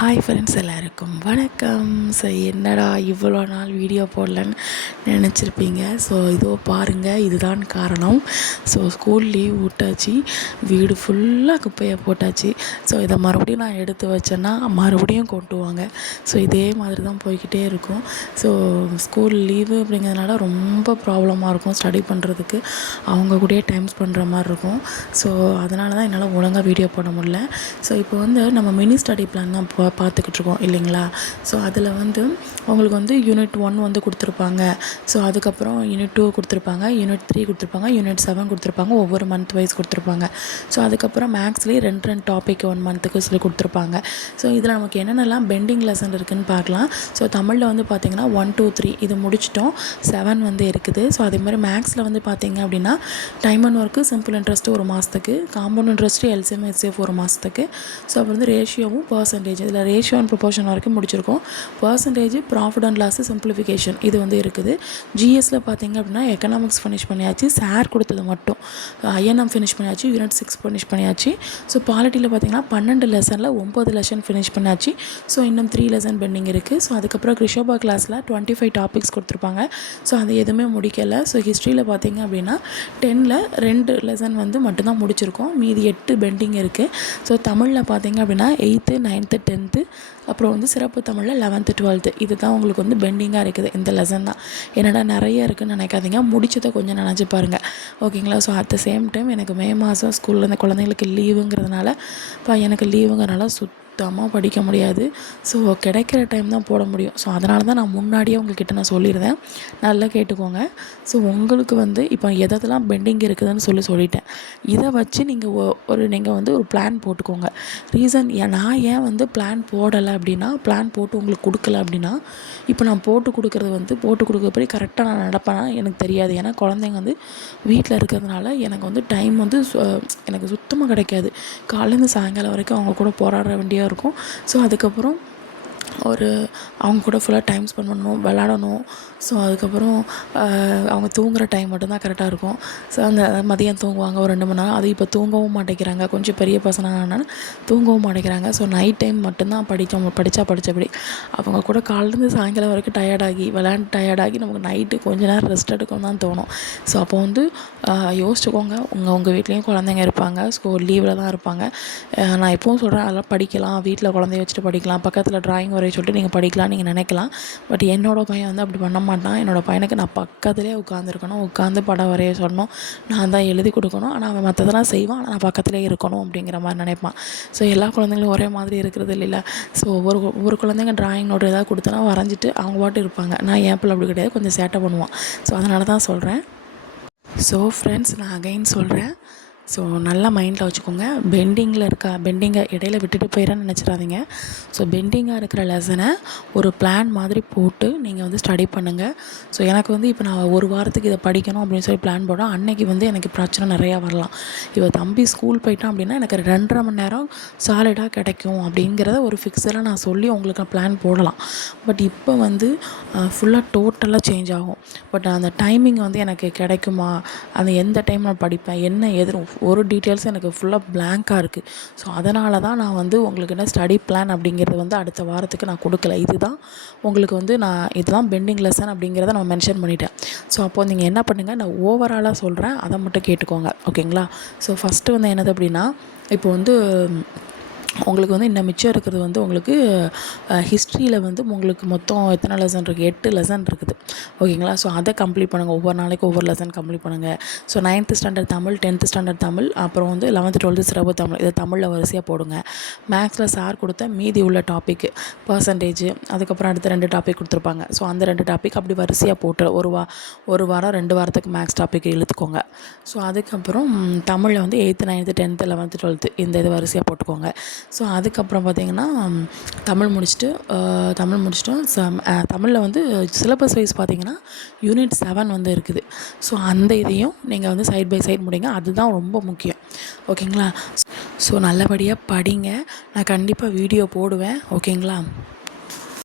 Hi friends, எல்லாருக்கும் வணக்கம். So என்னடா இவ்வளோ நாள் வீடியோ போடலன்னு நினச்சிருப்பீங்க. ஸோ இதோ பாருங்கள், இதுதான் காரணம். ஸோ ஸ்கூல் லீவ் விட்டாச்சு, வீடு ஃபுல்லாக குப்பையை போட்டாச்சு. ஸோ இதை மறுபடியும் நான் எடுத்து வச்சேன்னா மறுபடியும் கொட்டுவாங்க. ஸோ இதே மாதிரி தான் போய்கிட்டே இருக்கும். ஸோ ஸ்கூல் லீவு அப்படிங்கிறதுனால ரொம்ப ப்ராப்ளமாக இருக்கும் ஸ்டடி பண்ணுறதுக்கு. அவங்க கூடயே டைம் ஸ்பெண்ட் மாதிரி இருக்கும். ஸோ அதனால தான் என்னால் ஒழுங்காக வீடியோ போட முடியல. ஸோ இப்போ வந்து நம்ம மினி ஸ்டடி பிளான் தான் பார்த்துக்கிட்ருக்கோம் இல்லைங்களா. ஸோ அதில் வந்து உங்களுக்கு வந்து யூனிட் 1 வந்து கொடுத்துருப்பாங்க. ஸோ அதுக்கப்புறம் யூனிட் 2 கொடுத்துருப்பாங்க, யூனிட் 3 கொடுத்துருப்பாங்க, யூனிட் 7 கொடுத்துருப்பாங்க, ஒவ்வொரு மந்த் வைஸ் கொடுத்துருப்பாங்க. ஸோ அதுக்கப்புறம் மேக்ஸ்லேயே ரெண்டு டாபிக் 1 மந்த்துக்கு சொல்லி கொடுத்துருப்பாங்க. ஸோ இதில் நமக்கு என்னென்னலாம் பெண்டிங் லெசன் இருக்குதுன்னு பார்க்கலாம். ஸோ தமிழில் வந்து பார்த்திங்கன்னா 1 2 3 இது முடிச்சிட்டோம், 7 வந்து இருக்குது. ஸோ அதே மாதிரி மேக்ஸில் வந்து பார்த்திங்க அப்படின்னா time and work, simple interest ஒரு மாதத்துக்கு, காம்பவுண்ட் இன்ட்ரெஸ்ட்டு, எல்சிஎம் ஹெச்சிஎஃப் ஒரு மாதத்துக்கு. ஸோ அப்புறம் வந்து ரேஷியோவும் பர்சன்டேஜ், இதில் ரேஷியோ அண்ட் ப்ரொபோர்ஷன் வரைக்கும் முடிச்சிருக்கோம். Percentage, profit and loss, simplification இது வந்து இருக்குது. ஜிஎஸ்சில் பார்த்திங்க அப்படின்னா எக்கனாமிக்ஸ் ஃபினிஷ் பண்ணியாச்சு, சார் கொடுத்தது மட்டும். ஐஎன்எம் ஃபினிஷ் பண்ணியாச்சு, யூனிட் 6 ஃபினிஷ் பண்ணியாச்சு. ஸோ பாலிட்டியில் பார்த்திங்கன்னா 12 லெசனில் 9 லெசன் ஃபினிஷ் பண்ணியாச்சு. ஸோ இன்னும் 3 லெசன் பெண்டிங் இருக்குது. ஸோ அதுக்கப்புறம் கிருஷோபா கிளாஸில் 25 டாபிக்ஸ் கொடுத்துருப்பாங்க. ஸோ அது எதுவுமே முடிக்கலை. ஸோ ஹிஸ்ட்ரியில் பார்த்திங்க அப்படின்னா 10ல் 2 லெசன் வந்து மட்டும்தான் முடிச்சிருக்கோம், மீதி 8 பெண்டிங் இருக்குது. ஸோ தமிழில் பார்த்திங்க அப்படின்னா 8th 9th 10th, அப்புறம் வந்து சிறப்பு தமிழில் 11th 12th இது தான் உங்களுக்கு வந்து பெண்டிங்காக இருக்குது. இந்த லெசன் தான். என்னடா நிறைய இருக்குதுன்னு நினைக்காதீங்க, முடிச்சதை கொஞ்சம் நினச்சி பாருங்கள், ஓகேங்களா. So at the same time எனக்கு மே மாதம் ஸ்கூலில் இந்த குழந்தைங்களுக்கு லீவுங்கிறதுனால எனக்கு லீவுங்கிறதுனால சுத்தமாக படிக்க முடியாது. ஸோ கிடைக்கிற டைம் தான் போட முடியும். ஸோ அதனால தான் நான் முன்னாடியே உங்கள்கிட்ட நான் சொல்லியிருந்தேன், நல்லா கேட்டுக்கோங்க. ஸோ உங்களுக்கு வந்து இப்போ எதெல்லாம் பெண்டிங் இருக்குதுன்னு சொல்லிட்டேன். இதை வச்சு நீங்கள் வந்து ஒரு பிளான் போட்டுக்கோங்க. ரீசன் நான் ஏன் வந்து பிளான் போடலை அப்படின்னா, பிளான் போட்டு உங்களுக்கு கொடுக்கல அப்படின்னா, இப்போ நான் போட்டு கொடுக்குறப்படி கரெக்டாக நான் நடப்பேன்னா எனக்கு தெரியாது. ஏன்னா குழந்தைங்க வந்து வீட்டில் இருக்கிறதுனால எனக்கு வந்து டைம் வந்து எனக்கு சுத்தமாக கிடைக்காது. காலையிலேருந்து சாயங்காலம் வரைக்கும் அவங்க கூட போராட வேண்டியாக இருக்கும். ஸோ அதுக்கப்புறம் அவங்க கூட ஃபுல்லாக டைம் ஸ்பெண்ட் பண்ணணும், விளாடணும். ஸோ அதுக்கப்புறம் அவங்க தூங்குகிற டைம் மட்டும்தான் கரெக்டாக இருக்கும். ஸோ அந்த மதியம் தூங்குவாங்க ஒரு 2 மணி நேரம். அது இப்போ தூங்கவும் மாட்டேங்கிறாங்க, கொஞ்சம் பெரிய பசங்கனால தூங்கவும் மாட்டேங்கிறாங்க. ஸோ நைட் டைம் மட்டும்தான் படித்தபடி அவங்க கூட காலையிலேருந்து சாயங்காலம் வரைக்கும் டயர்டாகி டயர்டாகி நமக்கு நைட்டு கொஞ்ச நேரம் ரெஸ்ட் எடுக்கணும் தான் தோணும். ஸோ அப்போ வந்து யோசிச்சுக்கோங்க, உங்கள் வீட்லேயும் குழந்தைங்க இருப்பாங்க, ஸ்கூல் லீவில் தான் இருப்பாங்க. நான் எப்பவும் சொல்கிறேன், அதெல்லாம் படிக்கலாம், வீட்டில் குழந்தைய வச்சுட்டு படிக்கலாம், பக்கத்தில் ட்ராயிங் வரைய சொல்லிட்டு நீங்கள் படிக்கலாம், நீங்கள் நினைக்கலாம். பட் என்னோடய பையன் வந்து அப்படி பண்ண மாட்டான். என்னோடய பையனுக்கு நான் பக்கத்துலேயே உட்காந்துருக்கணும், உட்காந்து படம் வரைய சொல்லணும், நான் தான் எழுதி கொடுக்கணும். ஆனால் அவன் மற்றதெல்லாம் செய்வான், ஆனால் நான் பக்கத்துலேயே இருக்கணும் அப்படிங்கிற மாதிரி நினைப்பான். ஸோ எல்லா குழந்தைங்களும் ஒரே மாதிரி இருக்கிறது இல்லைல்ல. ஸோ ஒவ்வொரு குழந்தைங்க ட்ராயிங் நோட்டு ஏதாவது கொடுத்தனா வரைஞ்சிட்டு அவங்க பாட்டு இருப்பாங்க. நான் என் பிள்ளை அப்படி கிடையாது, கொஞ்சம் சேட்டை பண்ணுவான். ஸோ அதனால தான் சொல்கிறேன். ஸோ ஃப்ரெண்ட்ஸ், நான் அகைன் சொல்கிறேன், ஸோ நல்லா மைண்டில் வச்சுக்கோங்க. பெண்டிங்கை இடையில விட்டுட்டு போயிடறேன்னு நினச்சிடாதீங்க. ஸோ பெண்டிங்காக இருக்கிற லெசனை ஒரு பிளான் மாதிரி போட்டு நீங்கள் வந்து ஸ்டடி பண்ணுங்கள். ஸோ எனக்கு வந்து இப்போ நான் ஒரு வாரத்துக்கு இதை படிக்கணும் அப்படின்னு சொல்லி பிளான் போட்டோம். அன்றைக்கி வந்து எனக்கு பிரச்சனை நிறையா வரலாம். இப்போ தம்பி ஸ்கூல் போயிட்டான் அப்படின்னா எனக்கு 2.5 மணி நேரம் சாலிடாக கிடைக்கும் அப்படிங்கிறத ஒரு ஃபிக்ஸடாக நான் சொல்லி உங்களுக்கு பிளான் போடலாம். பட் இப்போ வந்து ஃபுல்லாக டோட்டலாக சேஞ்ச் ஆகும். பட் அந்த டைமிங் வந்து எனக்கு கிடைக்குமா, அந்த எந்த டைம் நான் படிப்பேன், என்ன எதிரும் ஒரு டீட்டெயில்ஸ் எனக்கு ஃபுல்லாக பிளாங்காக இருக்குது. ஸோ அதனால தான் நான் வந்து உங்களுக்கு என்ன ஸ்டடி பிளான் அப்படிங்கிறது வந்து அடுத்த வாரத்துக்கு நான் கொடுக்கல. இதுதான் உங்களுக்கு வந்து இதுதான் பெண்டிங் லெசன் அப்படிங்கிறத நான் மென்ஷன் பண்ணிட்டேன். ஸோ அப்போது நீங்கள் என்ன பண்ணுங்கள், நான் ஓவராலாக சொல்கிறேன், அதை மட்டும் கேட்டுக்கோங்க, ஓகேங்களா. ஸோ ஃபஸ்ட்டு வந்து என்னது அப்படின்னா, இப்போ வந்து உங்களுக்கு வந்து இன்னும் மிச்சம் இருக்கிறது வந்து உங்களுக்கு ஹிஸ்ட்ரியில் வந்து உங்களுக்கு மொத்தம் எத்தனை லெசன் இருக்குது, 8 லெசன் இருக்குது, ஓகேங்களா. ஸோ அதை கம்ப்ளீட் பண்ணுங்கள், ஒவ்வொரு நாளைக்கு ஒவ்வொரு லெசன் கம்ப்ளீட் பண்ணுங்கள். So 9th standard Tamil, 10th standard Tamil, அப்புறம் வந்து 11th 12th சிறப்பு தமிழ், இதை தமிழில் வரிசையாக போடுங்க. மேக்ஸில் சார் கொடுத்த மீதி உள்ள டாப்பிக்கு பர்சன்டேஜ், அதுக்கப்புறம் அடுத்த 2 டாபிக் கொடுத்துருப்பாங்க. ஸோ அந்த 2 டாபிக் அப்படி வரிசையாக போட்டு ஒரு வாரம் 2 வாரத்துக்கு மேக்ஸ் டாபிக் இழுத்துக்கோங்க. ஸோ அதுக்கப்புறம் தமிழில் வந்து 8th 9th 10th 11th 12th இந்த இது வரிசையாக போட்டுக்கோங்க. ஸோ அதுக்கப்புறம் பார்த்திங்கன்னா தமிழ் முடிச்சிட்டோம். தமிழில் வந்து சிலபஸ் வைஸ் பார்த்திங்கன்னா யூனிட் 7 வந்து இருக்குது. ஸோ அந்த இதையும் நீங்கள் வந்து சைட் பை சைட் முடிங்க, அதுதான் ரொம்ப முக்கியம், ஓகேங்களா. ஸோ நல்லபடியாக படிங்க, நான் கண்டிப்பாக வீடியோ போடுவேன், ஓகேங்களா.